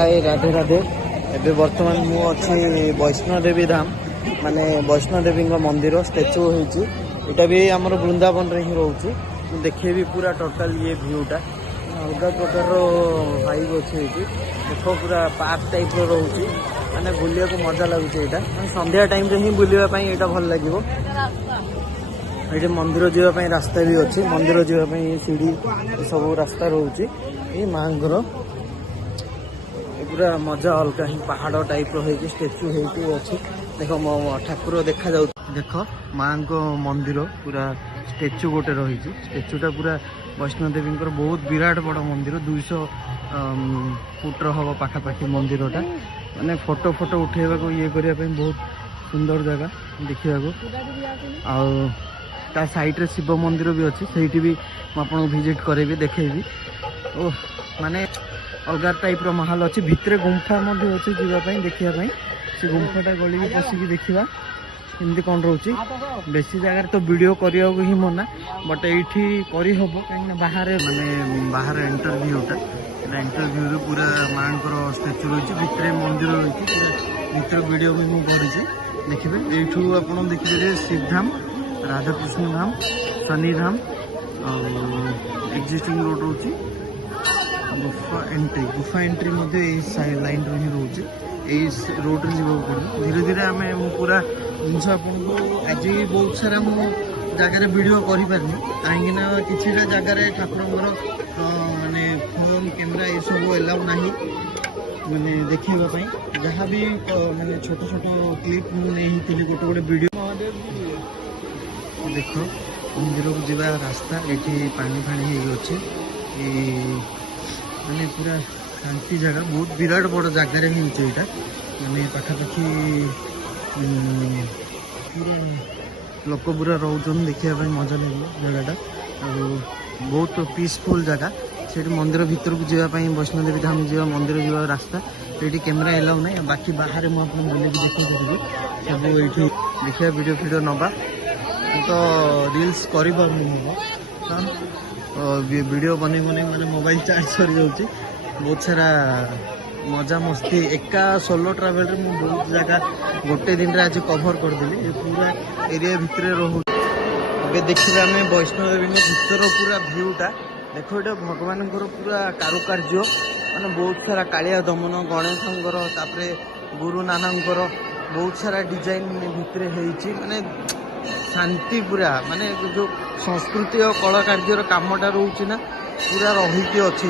हाय राधे राधे। एबे वर्तमान मु अच्छी वैष्णोदेवी धाम माने वैष्णोदेवी मंदिर स्टेचू होती इटा भी आमर वृंदावन रे ही रोचे देखे भी पूरा टोटल ये व्यूटा अलग प्रकार वाइब अच्छे देखो पूरा पार्क टाइप रोचे माने बुलिया को मजा लगुच यहाँ संध्या टाइम रे ही बुलवाई यहाँ भल लगे। ये मंदिर जावाई रास्ता भी अच्छी मंदिर जावाई सीढ़ी सब रास्ता रोचे ये माँ पूरा मजा अलग ही पहाड़ टाइप रही स्टेचू होती अच्छे देख मो ठाकुर देखा जाऊ देख माँ को मंदिर पूरा स्टेचू गोटे रही स्टेचूटा पूरा वैष्णोदेवी बहुत विराट बड़ मंदिर 200 फुट हम पाखापाखि मंदिरटा माने फोटो फोटो उठेबा को ये करने बहुत सुंदर जगह देखा आ साइड रे शिव मंदिर भी अच्छी से भी आपको विजिट करेबी देखेबी ओ माने अलग टाइप माहौल अच्छी भितर गुंफा अच्छी जावाई देखापी से गुंफाटा गली पशिकी देखा एमती कौन रोचे बेसी जगह तो वीडियो करने को ही मना बट ये करहब कहीं बाहर माने बाहर इंटरव्यूटा इंटरव्यू पूरा माँ स्टेचू रही भितर मंदिर रही पूरा भितर वीडियो भी मुझे देखिए यू आप देखिए शिवधाम राधाकृष्ण धाम शनि धाम एक्जिस्टिंग रोड रोचे गुफा एंट्री लाइन रही रोचे यही रोड रे जीवा पड़े धीरे धीरे आम पूरा जिन आपको आज बहुत सारा मु जगार वीडियो करें कहीं कि जगार ठाकुर माने फोन कैमेरा ये सब एलाउ ना मैंने देखापी जहाँ भी माने छोट छोट क्लिप मुझे गोटे गोटे वीडियो देख मंदिर को जीवा रास्ता ये पानी फाणी अच्छे माने पूरा शांति जगह बहुत विराट बड़ जगार ही यहाँ माने पाखापाखि पूरा लोक पूरा रोचन देखापी मजा लगे जगहटा बहुत पीसफुल जगह से मंदिर भीतर को जावाई वैष्णोदेवी धाम जा मंदिर जा रास्ता ये कैमेरा एलाउ ना बाकी बाहर मुझे बुले देखी सब ये देखा वीडियो फिडियो नवा तो रील्स कर वीडियो बने बने माने मोबाइल चार्ज सरी जाऊँगी बहुत सारा मजा मस्ती एका सोलो ट्रावेल रे मु बहुत जगह गोटे दिन रे आज कवर करदेली पूरा एरिया भितर रोहू ए देखिए आम वैष्णोदेवी भीतर पूरा भ्यूटा देखो ये भगवान पूरा कारुकार्य माने बहुत सारा कालिया दमन गणेशंकर तापरे गुरु नानकर बहुत सारा डिजाइन भितर होती माने शांति पूरा माने जो संस्कृति और कलाकार्यर कामटा रोचे ना पूरा रही अच्छे।